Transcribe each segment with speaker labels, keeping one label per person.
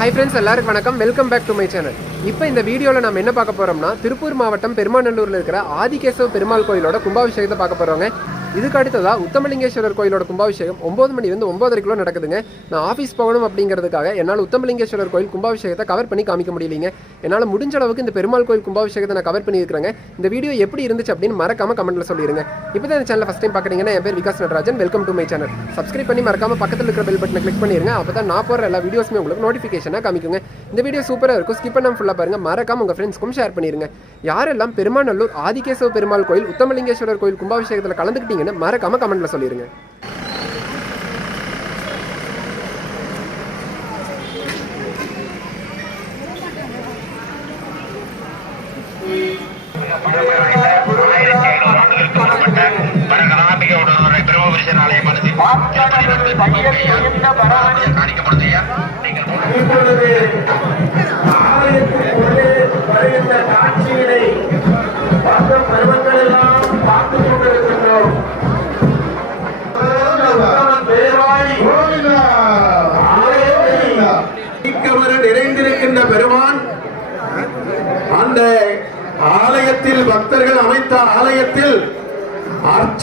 Speaker 1: High friends எல்லாருக்கும் வணக்கம். Welcome back to my channel இப்போ இந்த வீடியோவில் நம்ம என்ன பார்க்க போகிறோம்னா திருப்பூர் மாவட்டம் பெருமாநல்லூரில் இருக்கிற ஆதிகேசவ பெருமாள் கோயிலோட கும்பாபிஷேகத்தை பார்க்க போகிறோங்க இதுக்கு அடுத்ததா உத்தமலிங்கேஸ்வரர் கோயிலோட கும்பாபிஷேகம் ஒம்பது மணிலேருந்து ஒன்பதரைக்குள்ள நடக்குதுங்க. நான் ஆஃபீஸ் போகணும் அப்படிங்கிறதுக்காக என்னால் உத்தமலிங்கேஸ்வரர் கோயில் கும்பாபிஷேகத்தை கவர் பண்ணி காமிக்க முடியலைங்க. என்னால் முடிஞ்ச அளவுக்கு இந்த பெருமாள் கோயில் கும்பாபிஷேகத்தை நான் கவர் பண்ணியிருக்கிறேங்க. இந்த வீடியோ எப்படி இருந்துச்சு அப்படின்னு மறக்காம கமெண்ட்ல சொல்லிடுங்க இப்போ தான் இந்த சேனல் ஃபஸ்ட் டைம் பார்க்குறீங்கன்னா என் பேர் Vikas Natarajan. Welcome to my channel subscribe பண்ணி மறக்காம பக்கத்தில் இருக்கிற பெல் பட்டனை கிளிக் பண்ணிருங்க. அப்போ தான் நான் போகிற எல்லா வீடியோஸுமே உங்களுக்கு நோட்டிஃபிகேஷனாக காமிக்குங்க. இந்த வீடியோ சூப்பராக இருக்கும். ஸ்கிப் பண்ணாமல் ஃபுல்லாக பாருங்க. மறக்காம உங்கள் ஃப்ரெண்ட்ஸ்க்கும் ஷேர் பண்ணிருங்க. யாரெல்லாம் பெருமாநல்லூர் ஆதிகேசவ பெருமாள் கோயில் உத்தமலிங்கேஸ்வரர் கோயில் கும்பாபிஷேகத்தில் கலந்துக்கிட்டீங்க மறக்காம கமெண்ட்ல சொல்லிருங்க.
Speaker 2: பரகராம்பிகை உடனுரை பிரம்மபுரிசன் ஆலயமானது காணிக்கப்படுது. நீங்கள்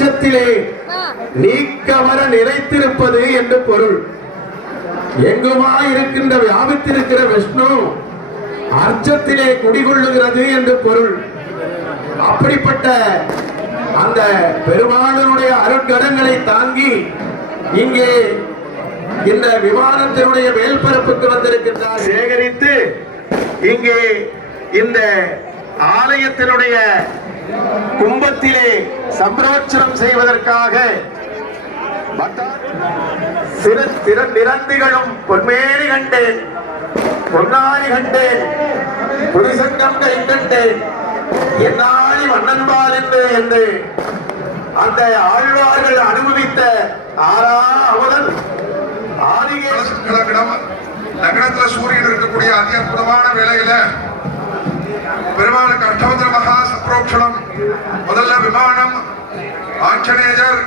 Speaker 3: அர்ச்சத்திலே நீக்கமர நிறைத்திருப்பது என்று பொருள். எங்குமா இருக்கின்ற வியாபித்திருக்கிற விஷ்ணு அர்ச்சத்திலே குடிகொள்ளுகிறது என்று பொருள். அப்படிப்பட்ட அந்த பெருமாளனுடைய அருட்கடங்களை தாங்கி இங்கே இந்த விமானத்தினுடைய மேல்பரப்புக்கு வந்திருக்கின்றார். சேகரித்து இங்கே இந்த ஆலயத்தினுடைய கும்பத்திலே சம்பிரோச்சனம் செய்வதற்காக நிரந்திகளும் பொன்மேறி கண்டேன் பொன்னாரி கண்டேன் புரிசங்கம் கண்டேன் என்னாழி மன்னன்பால் என்று என்று அந்த ஆழ்வார்கள் அனுபவித்த ஆறா அவதன் ஆதிகேசன்
Speaker 4: லக்னம் சூரியன் இருக்கக்கூடிய அதி அற்புதமான வேலையில பெருமானுக்கு அர்த்தவந்திர மகா சப்ரோக்ஷணம் முதல்ல விமானம். ஆஞ்சநேயர்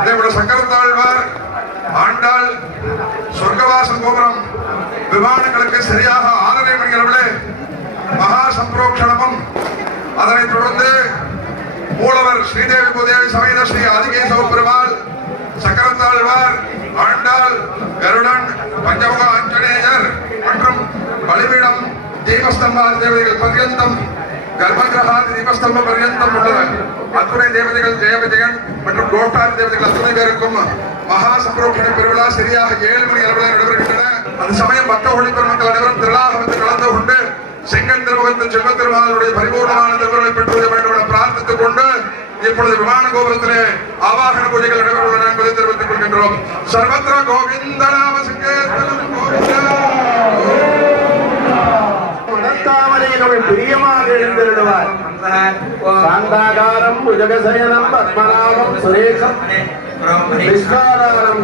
Speaker 4: இதேபோல சங்கரத்தாழ்வார் ஆண்டாள் சொர்க்கவாச கோபுரம். விமானங்களுக்கு சரியாக ஆறரை மணி அளவிலே மகா சப்ரோக்ஷணமும் அதனைத் தொடர்ந்து மூலவர் ஸ்ரீதேவி பூதேவி சமேத ஸ்ரீ ஆதிகேசவ பெருமாள் சக்கரத்தாழ்வார் ஆண்டாள் கருடன் பஞ்சமுக தீபஸ்தம்பாதி தேவதைகள் பர்யந்தம் கர்ப்பகிரகாதி தீபஸ்தம்ப பர்யந்தம் உள்ள அத்துணை தேவதைகள் ஜெயவிஜயன் மற்றும் கோட்டாதி தேவதைகள் அத்துணை பேருக்கும் மகா சம்பரோஷண பெருவிழா சரியாக ஏழு மணி அளவில் நடைபெறுகின்றன அந்த சமயம் பக்த ஒளி பெருமக்கள் அனைவரும் திரளாக கலந்து கொண்டு செங்கன் திருமுகத்தின் செல்வ திருமாலுடைய பரிபூர்ணமான திருவுருளை பெற்றுவத வேண்டும் என பிரார்த்தித்துக் கொண்டு இப்பொழுது விமான கோபுரத்திலே ஆவாகன பூஜைகள் நடைபெறுள்ளன என்பதை தெரிவித்துக் கொள்கின்றோம் சர்வத்திர கோவிந்த நாம சங்கீர்த்தனம் கோவிந்தா
Speaker 3: மனத்தாமரையினுள் பிரியமாக எழுந்திருடுவார். சாந்தாகாரம் புஜகசயனம் பத்மநாபம் சுரேஷம்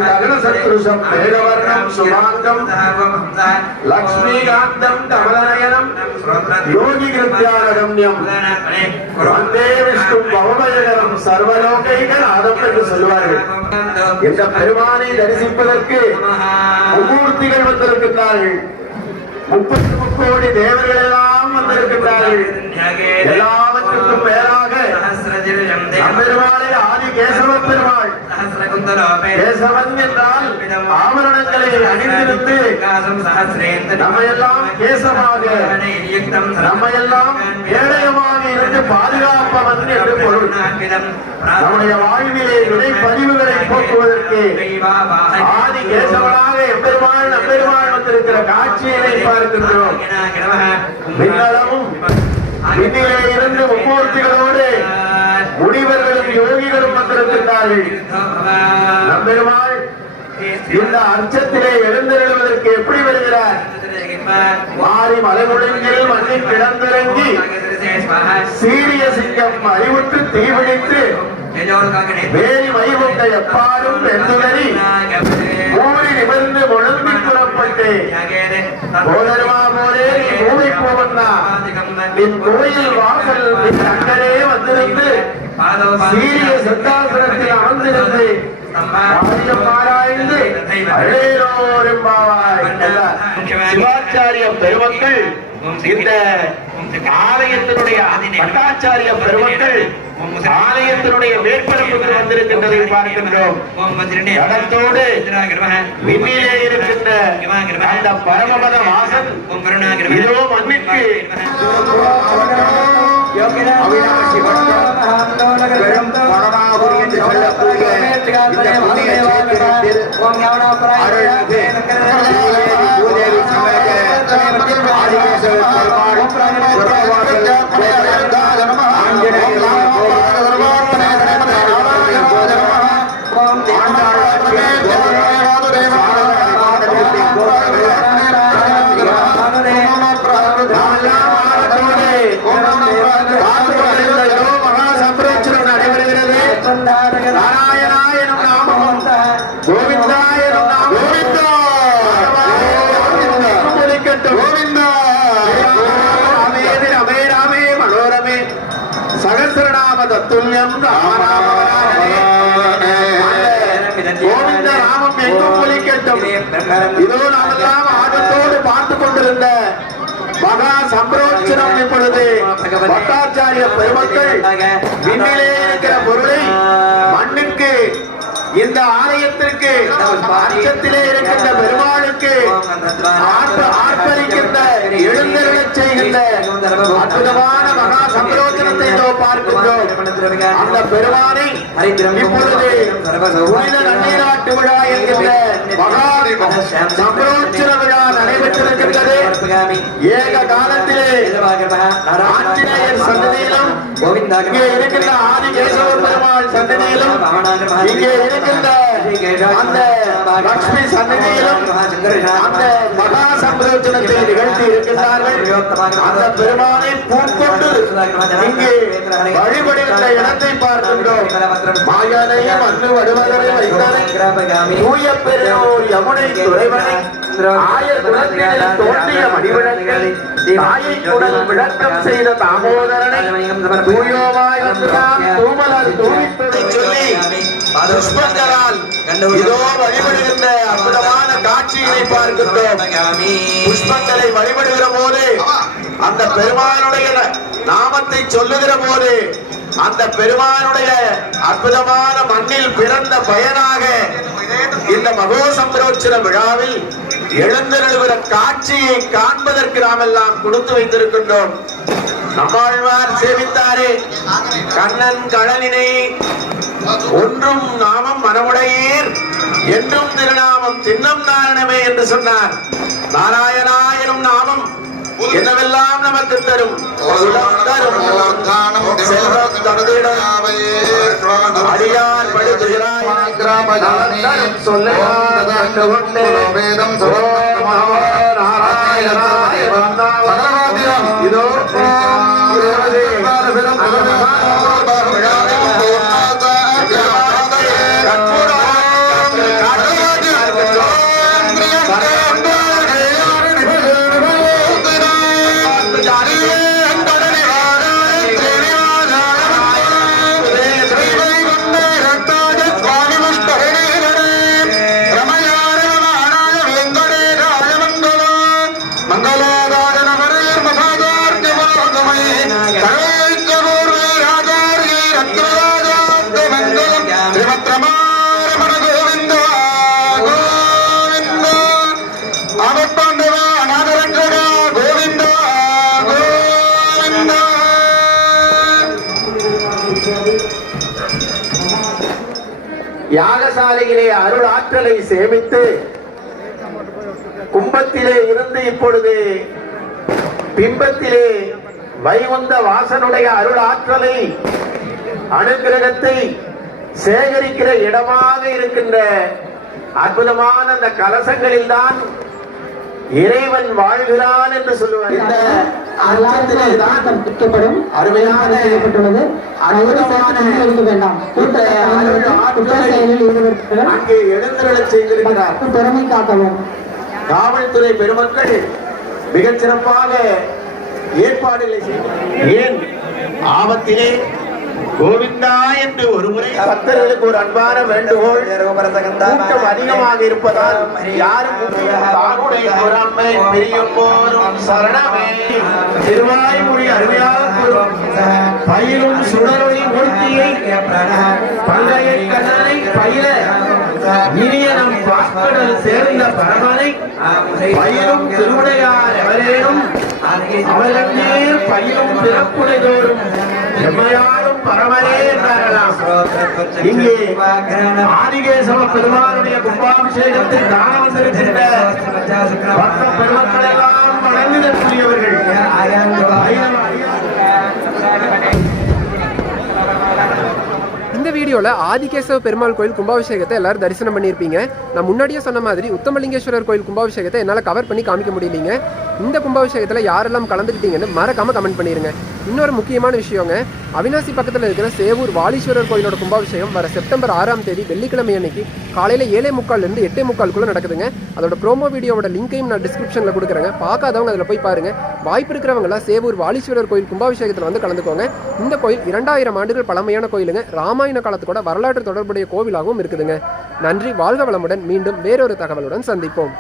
Speaker 3: ககனசத்ருஷம் வேதவர்ணம் சுமாங்கம் லக்ஷ்மீகாந்தம் கமலநயனம் யோகி வந்தே விஷ்ணு பவபயகரம் சர்வலோகைக நாதம் என்று சொல்வார்கள் இந்த பெருமானை தரிசிப்பதற்கு மும்மூர்த்திகள் வந்திருக்கிறார்கள் முப்பத்தி முக்கோடி தேவர்கள் எல்லாம் வந்திருக்கின்றார்கள். எல்லாவற்றுக்கும் மேலாக ஆதி கேசவ பெருமாள். கேசவன் என்றால் ஆபரணங்களை அணிந்திருந்து நம்மையெல்லாம் கேசமாக நம்மையெல்லாம் கேடயமாக இருந்து பாதுகாப்பவன் என்று பொருள். நம்முடைய வாழ்விலே வினை பதிவுகளை போக்குவதற்கு ஆதி கேசவனாக காட்சியினை பார்க்கின்றோம். மின்னளவும் விண்ணிலே இருந்து மும்மூர்த்திகளோடு முனிவர்களும் யோகிகளும் வந்திருக்கின்றார்கள். நம்பெருமாள் இந்த அர்ச்சத்திலே எழுந்தருளுவதற்கு எப்படி வருகிறார்? மாறி மலைமுழங்கில் மண்ணில் கிடந்திறங்கி சீரிய சிங்கம் அறிவுற்று தீவிழித்து வேலி வெந்துதறி மூடி நிமிர்ந்து முழம்பி புறப்பட்டு போதருமா போலே நீ பூமி போவன்னா நின் கோயில் வாசல் அங்கனே வந்திருந்து சீரிய சித்தாசனத்தில் அமர்ந்திருந்து பெருமக்கள் இந்த ஆலயத்தினுடைய பட்டாச்சாரிய பெருமக்கள் ஆலயத்தினுடைய மேற்பரப்புக்கு வந்திருக்கின்றதை பார்க்கின்றோம். கடத்தோடு விண்ணிலே இருக்கின்ற அந்த பரமபத வாசன் இதோ மண்ணிற்கு. அவிநாசி பெரும் என்று சொல்லக்கூடிய இந்த சேத்திரத்தில் அருள்மிகு சகசிரநாம கோவிந்த ராமம் எங்கும் ஒலிக்கட்டும் இதோ நாமெல்லாம் ஆர்வத்தோடு பார்த்து கொண்டிருந்த மகா சம்பிரோச்சனம் இப்பொழுது பட்டாச்சாரிய பெருமக்கள் விண்ணிலே இருக்கிற பொருளை மண்ணிற்கு இந்த ஆலயத்திற்கு அச்சத்திலே இருக்கின்ற பெருமை ஆர்ப்பரிக்கின்ற எழுந்தருளச் செய்கின்ற அற்புதமான மகா சம்பிரோச்சனத்தை பார்க்கின்றோம். அந்த பெருமானை இப்பொழுது புனித நன்னீராட்டு விழா என்கின்ற மகா சம்பிரோச்சன விழா நடைபெற்றிருக்கின்றது ஏக காலத்திலே ஆஞ்சநேயர் சன்னதியிலும் இங்கே இருக்கின்ற ஆதிகேசவ பெருமாள் சன்னதியிலும் இங்கே இருக்கின்ற அந்த லட்சுமி சன்னதியிலும் அந்த மகா சம்பிரோச்சனத்தை நிகழ்த்தி இருக்கின்றார்கள். அந்த பெருமானை பூக்கொண்டு இங்கே வழிபடுகின்ற இடத்தை பார்க்கின்றோம். மாயானையும் அன்று வடுவதரை வைத்தனை தூய பெருவோர் யமுனை துறைவனை தோன்றிய மணிவிளக்கை தாயை குடல் விளக்கம் செய்த தாமோதரனை தூயோமாய் வந்து நாம் தூமலர் தூவித்ததை சொல்லி புஷ்பங்களால் இதோ வழிபடுகின்ற அற்புதமான காட்சியை பார்க்கின்றோம். புஷ்பங்களை வழிபடுகிற போது அந்த பெருமானுடைய நாமத்தை சொல்லுகிற போது அந்த பெருமானுடைய அற்புதமான மண்ணில் பிறந்த பயனாக இந்த மகோசம்பரோச்சன விழாவில் எழுந்தருளுகிற காட்சியை காண்பதற்கு நாம் எல்லாம் கொடுத்து வைத்திருக்கின்றோம். நம்மாழ்வார் சேவித்தாரே கண்ணன் கடலினை ஒன்றும் நாமம் மனமுடையீர் என்றும் திருநாமம் தின்னம் நாரணமே என்று சொன்னார். நாராயணா எனும் நாமம் என்னவெல்லாம் நமக்கு தரும்? அடியார் நலம் தரும். சொல்லை யாகசாலையிலே அருள் ஆற்றலை சேமித்து கும்பத்திலே இருந்து இப்பொழுது பிம்பத்திலே வைகுந்த வாசனுடைய அருள் ஆற்றலை அனுகிரகத்தை சேகரிக்கிற இடமாக இருக்கின்ற அற்புதமான அந்த கலசங்களில்தான் இறைவன் வாழ்கிறான் என்று சொல்லுவார். இந்த அச்சத்திலே தான்
Speaker 5: திட்டப்படும்
Speaker 3: அருமையான
Speaker 5: செய்யப்பட்டுள்ளது. இருக்க வேண்டாம்.
Speaker 3: அங்கே எழுந்தருளச் செய்திருக்கிறார்.
Speaker 5: திறமை காக்கவும்
Speaker 3: காவல்துறை பெருமக்கள் மிகச் சிறப்பாக ஏற்பாடுகளை செய்தார் ஏன்? ஆபத்திலே கோவிந்தா என்று ஒரு முறை பக்தர்களுக்கு ஒரு அன்பான வேண்டுகோள். கூட்டம் அதிகமாக இருப்பதால் யாரும் தாக்குடை பொறாமை பிரியும் போரும் சரணமே. திருவாய்மொழி அருமையாக கூறும் பயிலும் சுடரொளி மூர்த்தியை பங்கைய கண்ணனை பயில இனிய நம் பாக்கடல் சேர்ந்த பரமனை பயிலும் திருவுடையார் எவரேனும் அவர்கள் பயிலும் பிறப்புடைதோறும் எம்மையார் பரமரே பரமனே என்றார்களாம். இங்கே ஆதிகேசவ பெருமானுடைய கும்பாபிஷேகத்தில் தானம் வந்திருக்கின்ற பக்த பெருமக்கள் எல்லாம் வணங்குதற்குரியவர்கள்.
Speaker 1: இந்த வீடியோவில் ஆதிகேசவ பெருமாள் கோயில் கும்பாபிஷேகத்தை எல்லாரும் தரிசனம் பண்ணியிருப்பீங்க. நான் முன்னாடியே சொன்ன மாதிரி உத்தமலிங்கேஸ்வரர் கோயில் கும்பாபிஷேகத்தை என்னால் கவர் பண்ணி காமிக்க முடியலீங்க. இந்த கும்பாபிஷேகத்தில் யாரெல்லாம் கலந்துக்கிட்டீங்கன்னு மறக்காமல் கமெண்ட் பண்ணிடுங்க இன்னொரு முக்கியமான விஷயங்க அவினாசி பக்கத்தில் இருக்கிற சேவூர் வாலீஸ்வரர் கோயிலோட கும்பாபிஷேகம் வர செப்டம்பர் ஆறாம் தேதி வெள்ளிக்கிழமை அன்னைக்கு காலையில் ஏழே முக்கால்லேருந்து எட்டே முக்கால்குள்ளே நடக்குதுங்க. அதோட ப்ரோமோ வீடியோவோட லிங்கையும் நான் டிஸ்கிரிப்ஷனில் கொடுக்குறேங்க. பார்க்காதவங்க அதில் போய் பாருங்க. வாய்ப்பு இருக்கிறவங்களாம் சேவூர் வாலீஸ்வரர் கோயில் கும்பாபிஷேகத்தில் வந்து கலந்துக்கோங்க. இந்த கோயில் இரண்டாயிரம் ஆண்டுகள் பழமையான கோயிலுங்க. ராமாயண காலத்துக்கூட வரலாற்று தொடர்புடைய கோவிலாகவும் இருக்குதுங்க. நன்றி வாழ்க வளமுடன் மீண்டும் வேறொரு தகவலுடன் சந்திப்போம்.